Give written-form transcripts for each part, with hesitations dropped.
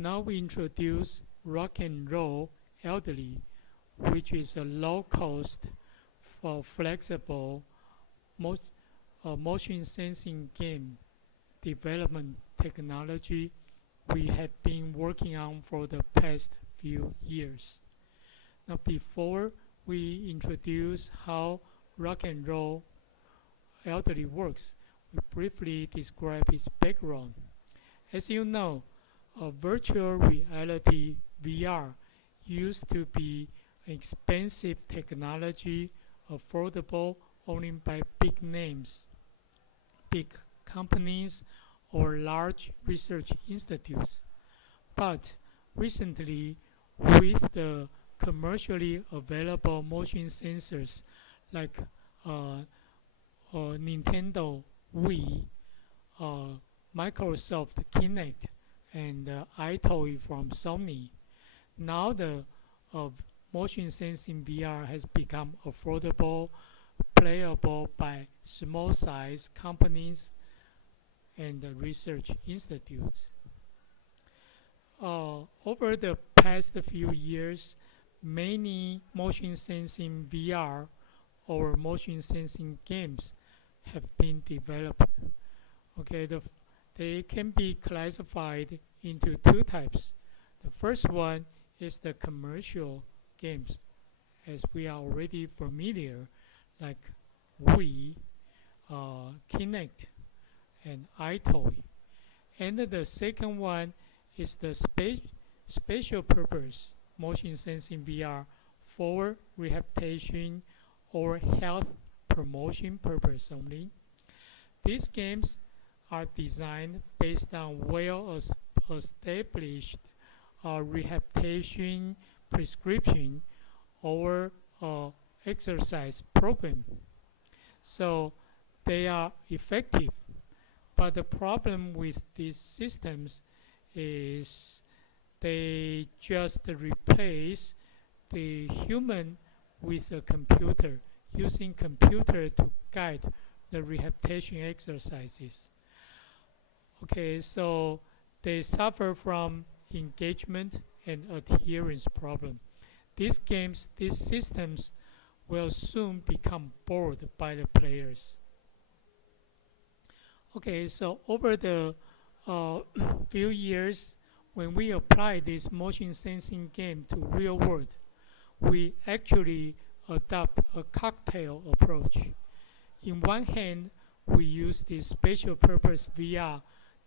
Now we introduce rock and roll elderly, which is a low-cost, flexible motion sensing game development technology we have been working on for the past few years. Now, before we introduce how rock and roll elderly works, we briefly describe its background. As you know, virtual reality (VR) used to be an expensive technology affordable only by big names, big companies, or large research institutes. But recently, with the commercially available motion sensors like Nintendo Wii, Microsoft Kinect, and iToy from Sony, now the motion sensing VR has become affordable, playable by small-size companies and research institutes. Over the past few years, many motion sensing VR or motion sensing games have been developed. Okay, they can be classified into two types. The first one is the commercial games, as we are already familiar, like Wii, Kinect, and iToy. And the second one is the special purpose motion sensing VR for rehabilitation or health promotion purpose only. These games are designed based on well-established rehabilitation prescription or exercise program. So they are effective. But the problem with these systems is they just replace the human with a computer, using computer to guide the rehabilitation exercises. Okay, so they suffer from engagement and adherence problem. These systems will soon become bored by the players. Okay, so over the few years, when we apply this motion sensing game to real world, we actually adopt a cocktail approach. In one hand, we use this special purpose VR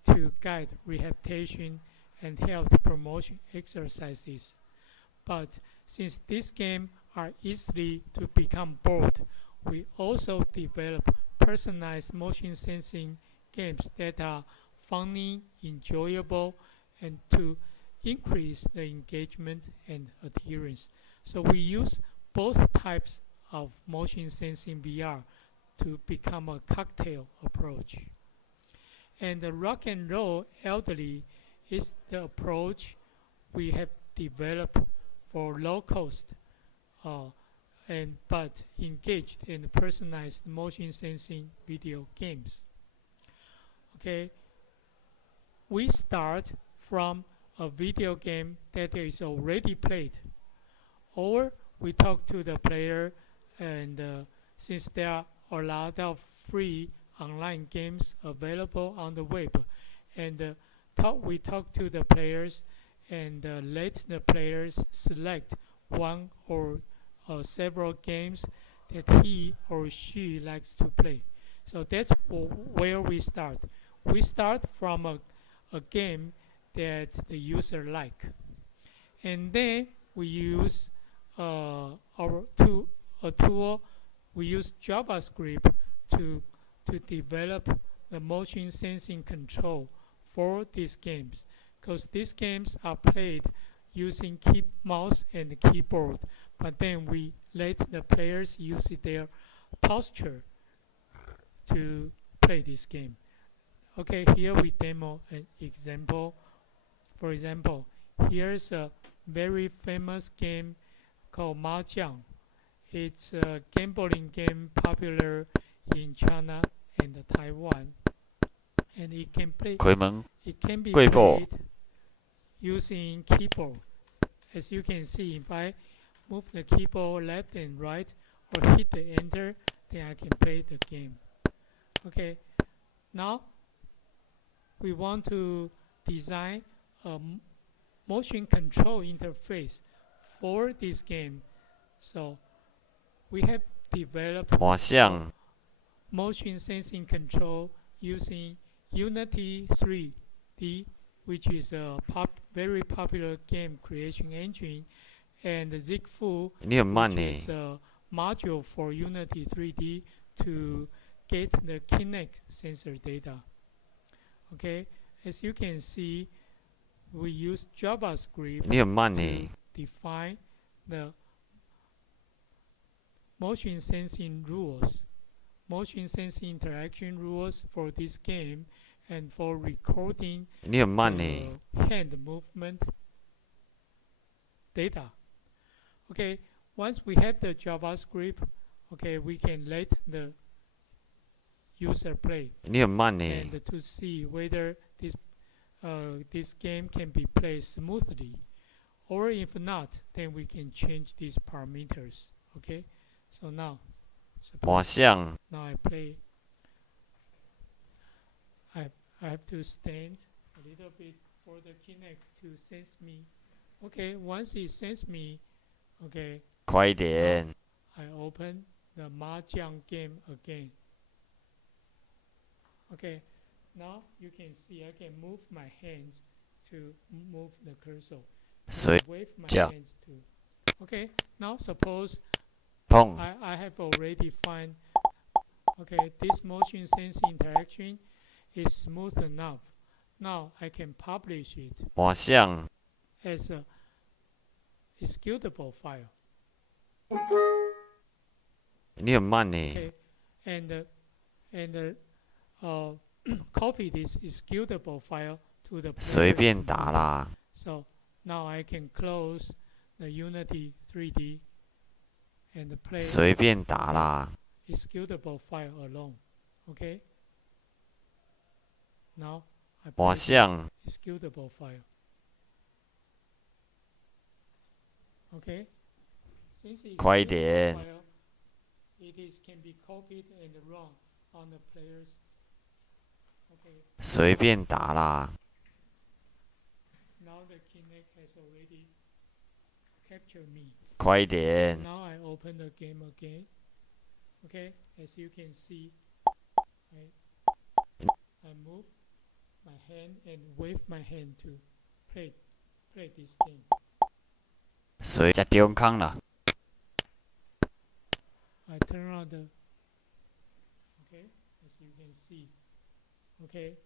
to guide rehabilitation and health promotion exercises. But since these games are easily to become bored, we also develop personalized motion sensing games that are funny, enjoyable, and to increase the engagement and adherence. So we use both types of motion sensing VR to become a cocktail approach. And the rock and roll elderly is the approach we have developed for low cost but engaged in personalized motion sensing video games. Okay, we start from a video game that is already played, or we talk to the player, and since there are a lot of free online games available on the web, and we talk to the players and let the players select one or several games that he or she likes to play. So that's where we start. We start from a game that the user like, and then we use a tool. We use JavaScript to develop the motion sensing control for these games, because these games are played using mouse and keyboard, but then we let the players use their posture to play this game. Okay, here we demo an example. For example, here's a very famous game called Mahjong. It's a gambling game popular in China and Taiwan, and it can be played using keyboard. As you can see, if I move the keyboard left and right or hit the enter, then I can play the game. Okay, now we want to design a motion control interface for this game. So we have developed motion sensing control using Unity 3D, which is a very popular game creation engine, and ZigFu, which is a module for Unity 3D to get the Kinect sensor data. Okay, as you can see, we use JavaScript to define the motion sensing rules, motion sensing interaction rules for this game, and for recording hand movement data. Okay, once we have the JavaScript, okay, we can let the user play and to see whether this game can be played smoothly, or if not, then we can change these parameters. Okay, so now I play. I have to stand a little bit for the Kinect to sense me. Okay, once it senses me, okay, I open the Mahjong game again. Okay, now you can see I can move my hands to move the cursor. Wave my hands to. Okay, now suppose I have already found, okay, this motion sensing interaction is smooth enough. Now I can publish it as a executable file. Okay, and copy this executable file to the player. So now I can close the Unity 3D and play executable file alone. Okay. Now I play executable file. Okay. Since it's executable file, it can be copied and run on the player's. Okay. Now the Kinect has already captured me. Now I open the game again. Okay, as you can see, I move my hand and wave my hand to play this game. I turn on the. Okay, as you can see. Okay.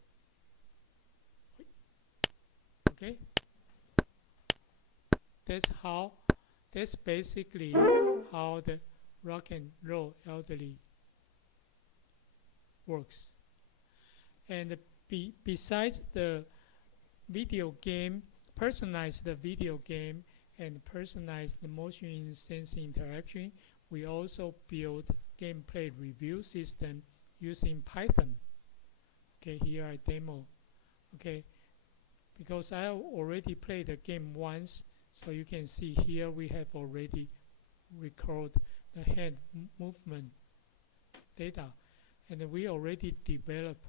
Okay. That's basically how the rock and roll elderly works. And besides the video game, personalize the video game and personalize the motion sensing interaction, we also build gameplay review system using Python. Okay, here I demo. Okay, because I already played the game once, so you can see here we have already recorded the hand movement data, and we already developed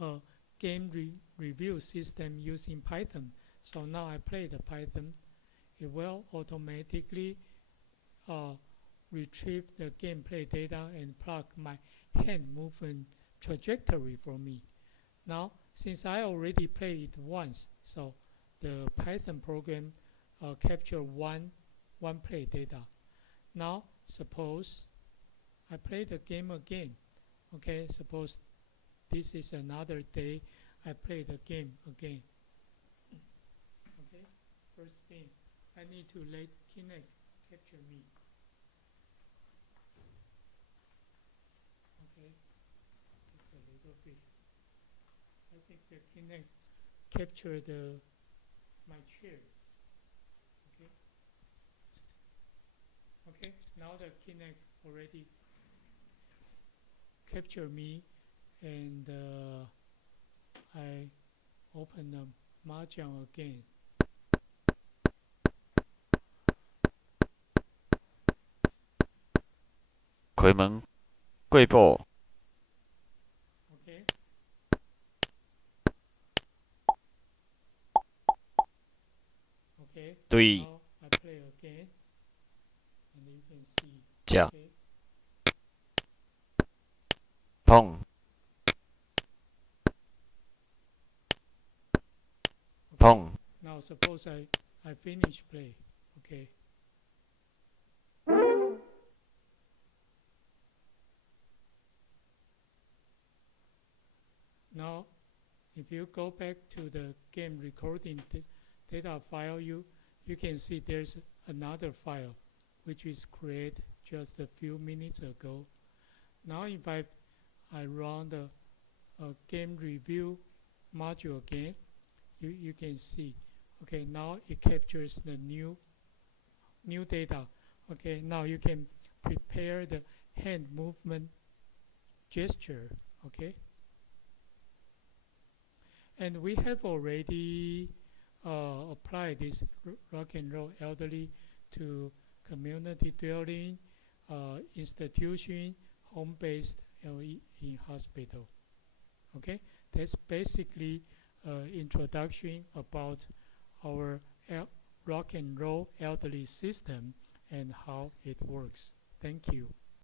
a game review system using Python. So now I play the Python, it will automatically retrieve the gameplay data and plug my hand movement trajectory for me. Now, since I already played it once, so the Python program capture one play data. Now, suppose I play the game again. Okay, suppose this is another day, I play the game again. Okay, first thing, I need to let Kinect capture me. Okay, it's a little bit. I think the Kinect captured my chair. Okay. Okay, now the Kinect already captured me, and I open mahjong again.开门过步， Okay. Okay. 对 Now I play again, and you can see. 只 Okay. 碰 Okay. 碰 Now suppose I finish play. Okay. Now, if you go back to the game recording data file, you can see there's another file which is created just a few minutes ago. Now, if I run the game review module again, you can see. Okay, now it captures the new data. Okay, now you can prepare the hand movement gesture. Okay. And we have already applied this rock and roll elderly to community dwelling, institution, home-based, in hospital. Okay, that's basically introduction about our rock and roll elderly system and how it works. Thank you.